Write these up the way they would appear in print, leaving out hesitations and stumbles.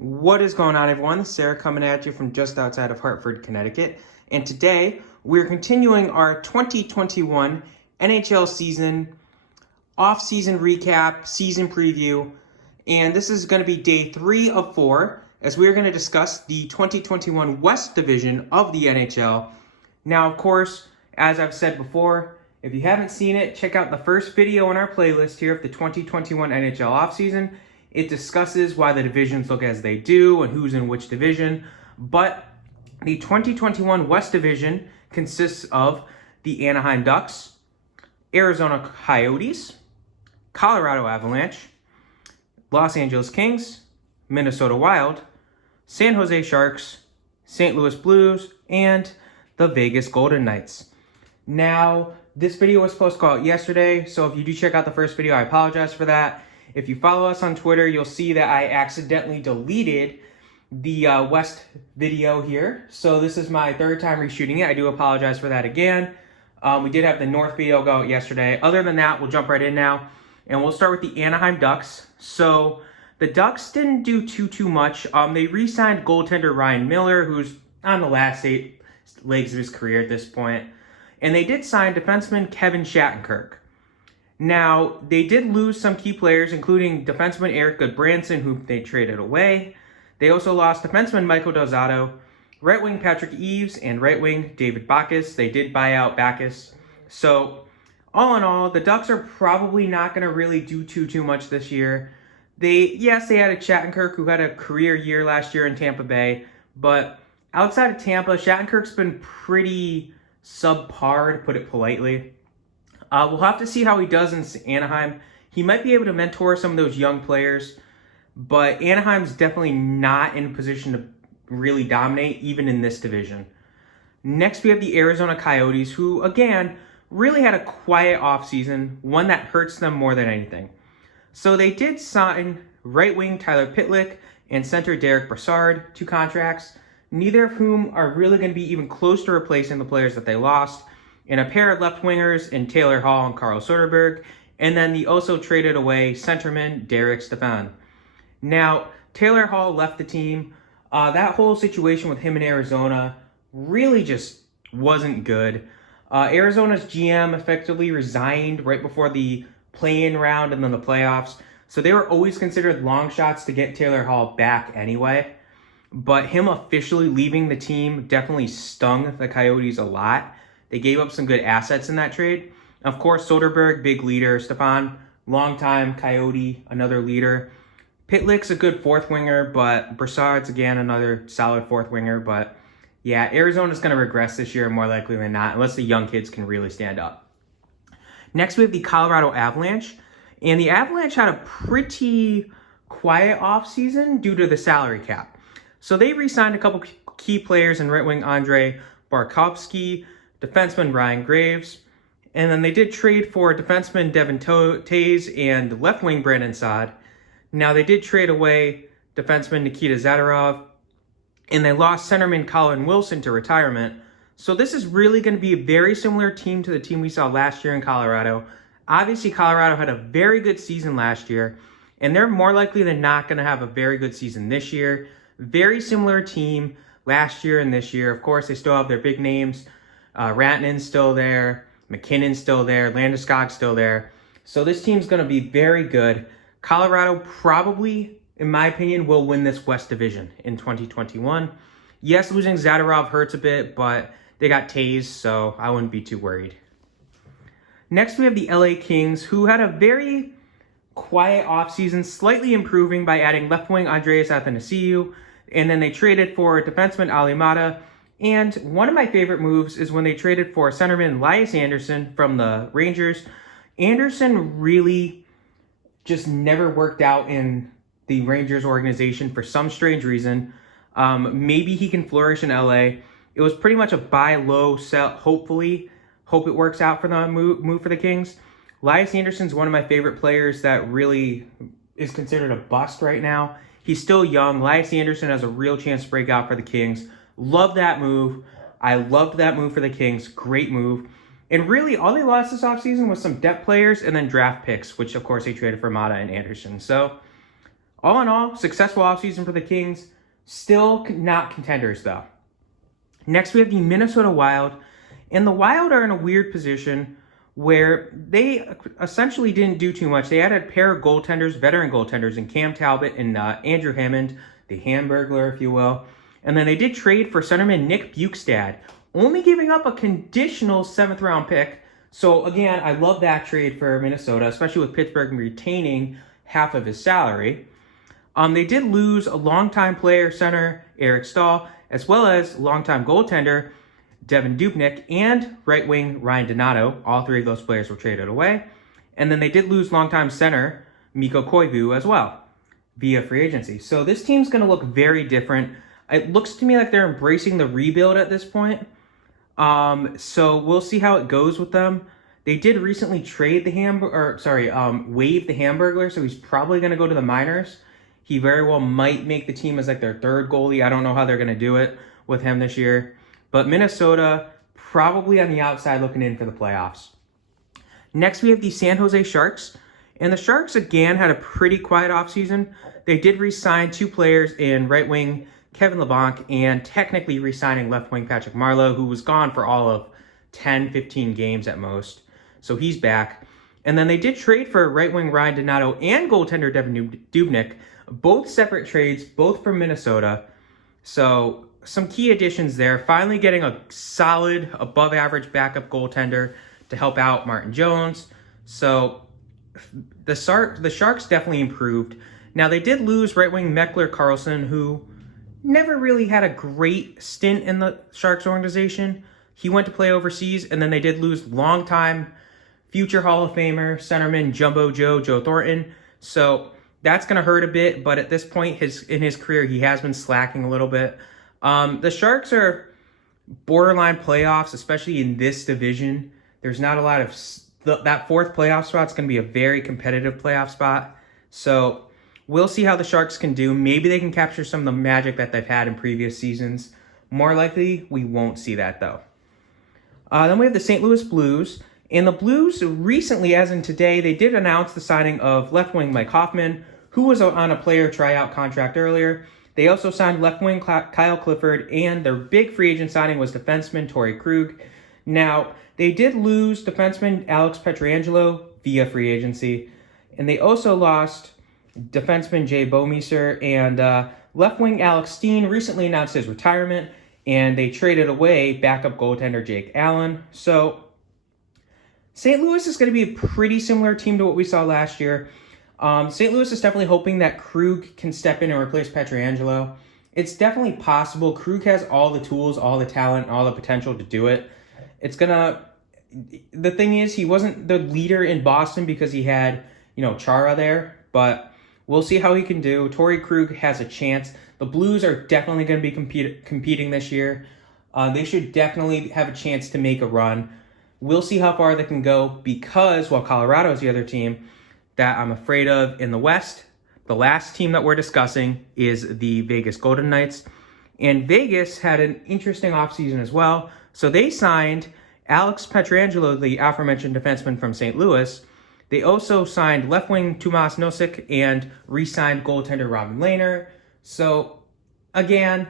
What is going on, everyone? This is Sarah coming at you from just outside of Hartford, Connecticut. And today, we're continuing our 2021 NHL season, off-season recap, season preview. And this is going to be day 3 of 4, as we're going to discuss the 2021 West Division of the NHL. Now, of course, as I've said before, if you haven't seen it, check out the first video in our playlist here of the 2021 NHL offseason. It discusses why the divisions look as they do and who's in which division. But the 2021 West Division consists of the Anaheim Ducks, Arizona Coyotes, Colorado Avalanche, Los Angeles Kings, Minnesota Wild, San Jose Sharks, St. Louis Blues, and the Vegas Golden Knights. Now, this video was supposed to go out yesterday, so if you do check out the first video, I apologize for that. If you follow us on Twitter, you'll see that I accidentally deleted the West video here. So this is my third time reshooting it. I do apologize for that again. We did have the North video go out yesterday. Other than that, we'll jump right in now. And we'll start with the Anaheim Ducks. So the Ducks didn't do too much. They re-signed goaltender Ryan Miller, who's on the last 8 legs of his career at this point. And they did sign defenseman Kevin Shattenkirk. Now, they did lose some key players, including defenseman Eric Goodbranson, who they traded away. They also lost defenseman Michael Del Zotto, right wing Patrick Eaves, and right wing David Backes. They did buy out Backes. So, all in all, the Ducks are probably not going to really do too much this year. They had a Shattenkirk who had a career year last year in Tampa Bay, but outside of Tampa, Shattenkirk's been pretty subpar, to put it politely. We'll have to see how he does in Anaheim. He might be able to mentor some of those young players, but Anaheim's definitely not in a position to really dominate, even in this division. Next, we have the Arizona Coyotes, who, again, really had a quiet offseason, one that hurts them more than anything. So they did sign right wing Tyler Pitlick and center Derek Brassard, 2 contracts, neither of whom are really going to be even close to replacing the players that they lost, and a pair of left wingers in Taylor Hall and Carl Soderberg, and then the also traded away centerman Derek Stepan. Now, Taylor Hall left the team. That whole situation with him in Arizona really just wasn't good. Arizona's GM effectively resigned right before the play-in round and then the playoffs, so they were always considered long shots to get Taylor Hall back anyway. But him officially leaving the team definitely stung the Coyotes a lot. They gave up some good assets in that trade. Of course, Soderberg, big leader. Stepan, longtime Coyote, another leader. Pitlick's a good fourth winger, but Brassard's, again, another solid fourth winger. But, yeah, Arizona's going to regress this year more likely than not, unless the young kids can really stand up. Next, we have the Colorado Avalanche. And the Avalanche had a pretty quiet offseason due to the salary cap. So they re-signed a couple key players in right wing Andrei Barkovsky, defenseman Ryan Graves, and then they did trade for defenseman Devin Tays and left wing Brandon Saad. Now they did trade away defenseman Nikita Zadorov, and they lost centerman Colin Wilson to retirement. So this is really going to be a very similar team to the team we saw last year in Colorado. Obviously, Colorado had a very good season last year, and they're more likely than not going to have a very good season this year. Very similar team last year and this year. Of course, they still have their big names. Rantanen's still there. McKinnon's still there. Landeskog's still there. So this team's going to be very good. Colorado probably, in my opinion, will win this West Division in 2021. Yes, losing Zadorov hurts a bit, but they got Tays, so I wouldn't be too worried. Next, we have the LA Kings, who had a very quiet offseason, slightly improving by adding left wing Andreas Athanasiou, and then they traded for defenseman Ali Mata. And one of my favorite moves is when they traded for centerman Elias Anderson from the Rangers. Anderson really just never worked out in the Rangers organization for some strange reason. Maybe he can flourish in LA. It was pretty much a buy low, sell, hopefully. Hope it works out for the move for the Kings. Elias Anderson's one of my favorite players that really is considered a bust right now. He's still young. Elias Anderson has a real chance to break out for the Kings. Love that move. I loved that move for the Kings. Great move. And really, all they lost this offseason was some depth players and then draft picks, which, of course, they traded for Mata and Anderson. So, All in all, successful offseason for the Kings. Still not contenders, though. Next, we have the Minnesota Wild. And the Wild are in a weird position where they essentially didn't do too much. They added a pair of goaltenders, veteran goaltenders, in Cam Talbot and Andrew Hammond, the Hamburglar, if you will. And then they did trade for centerman Nick Bukestad, only giving up a conditional 7th-round pick. So, again, I love that trade for Minnesota, especially with Pittsburgh retaining half of his salary. They did lose a longtime player, center Eric Stahl, as well as longtime goaltender Devin Dubnyk and right wing Ryan Donato. All three of those players were traded away. And then they did lose longtime center Mikko Koivu as well via free agency. So this team's going to look very different. It looks to me like they're embracing the rebuild at this point. So we'll see how it goes with them. They did recently trade the waive the Hamburglar, so he's probably going to go to the minors. He very well might make the team as like their 3rd goalie. I don't know how they're going to do it with him this year. But Minnesota probably on the outside looking in for the playoffs. Next, we have the San Jose Sharks. And the Sharks, again, had a pretty quiet offseason. They did re-sign 2 players in right wing Kevin LeBlanc and technically re-signing left wing Patrick Marleau, who was gone for all of 10, 15 games at most. So he's back. And then they did trade for right wing Ryan Donato and goaltender Devin Dubnyk, both separate trades, both from Minnesota. So some key additions there. Finally getting a solid, above-average backup goaltender to help out Martin Jones. So the Sharks definitely improved. Now, they did lose right wing Mekler Karlsson, who never really had a great stint in the Sharks organization. He went to play overseas, and then they did lose longtime future Hall of Famer centerman Jumbo Joe Thornton. So that's going to hurt a bit, but at this point in his career, he has been slacking a little bit. The Sharks are borderline playoffs, especially in this division. There's not a lot of that 4th playoff spot is going to be a very competitive playoff spot. So we'll see how the Sharks can do. Maybe they can capture some of the magic that they've had in previous seasons. More likely, we won't see that, though. Then we have the St. Louis Blues. And the Blues recently, as in today, they did announce the signing of left wing Mike Hoffman, who was on a player tryout contract earlier. They also signed left wing Kyle Clifford, and their big free agent signing was defenseman Torrey Krug. Now, they did lose defenseman Alex Pietrangelo via free agency, and they also lost defenseman Jay Bouwmeester, and left wing Alex Steen recently announced his retirement, and they traded away backup goaltender Jake Allen. So St. Louis is going to be a pretty similar team to what we saw last year. St. Louis is definitely hoping that Krug can step in and replace Pietrangelo. It's definitely possible. Krug has all the tools, all the talent, all the potential to do it. The thing is, he wasn't the leader in Boston because he had, Chara there, but we'll see how he can do. Torrey Krug has a chance. The Blues are definitely going to be competing this year. They should definitely have a chance to make a run. We'll see how far they can go because, while Colorado is the other team that I'm afraid of in the West, the last team that we're discussing is the Vegas Golden Knights. And Vegas had an interesting offseason as well. So they signed Alex Pietrangelo, the aforementioned defenseman from St. Louis. They also signed left wing Tomas Nosek and re-signed goaltender Robin Lehner. So, again,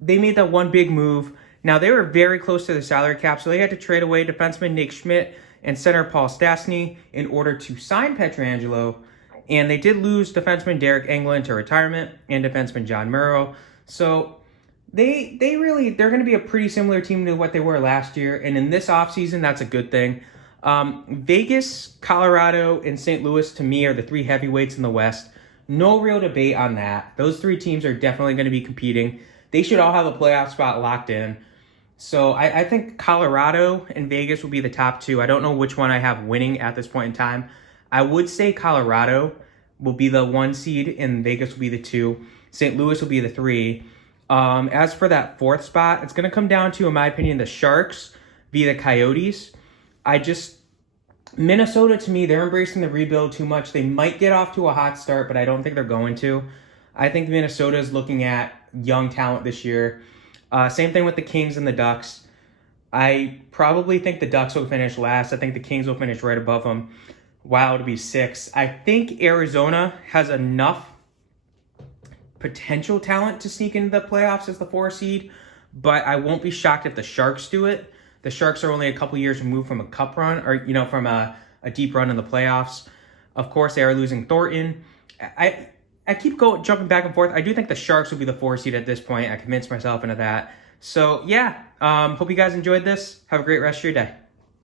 they made that one big move. Now, they were very close to the salary cap, so they had to trade away defenseman Nick Schmidt and center Paul Stastny in order to sign Pietrangelo. And they did lose defenseman Derek Englund to retirement and defenseman John Murrow. So they're going to be a pretty similar team to what they were last year. And in this offseason, that's a good thing. Vegas, Colorado, and St. Louis, to me, are the 3 heavyweights in the West. No real debate on that. Those 3 teams are definitely going to be competing. They should all have a playoff spot locked in. So I think Colorado and Vegas will be the top 2. I don't know which one I have winning at this point in time. I would say Colorado will be the 1 seed and Vegas will be the 2. St. Louis will be the 3. As for that 4th spot, it's going to come down to, in my opinion, the Sharks via the Coyotes. Minnesota, to me, they're embracing the rebuild too much. They might get off to a hot start, but I don't think they're going to. I think Minnesota is looking at young talent this year. Same thing with the Kings and the Ducks. I probably think the Ducks will finish last. I think the Kings will finish right above them. Wild to be 6. I think Arizona has enough potential talent to sneak into the playoffs as the 4 seed, but I won't be shocked if the Sharks do it. The Sharks are only a couple years removed from a cup run, or from a deep run in the playoffs. Of course, they are losing Thornton. I keep jumping back and forth. I do think the Sharks will be the 4 seed at this point. I convinced myself into that. So yeah, hope you guys enjoyed this. Have a great rest of your day.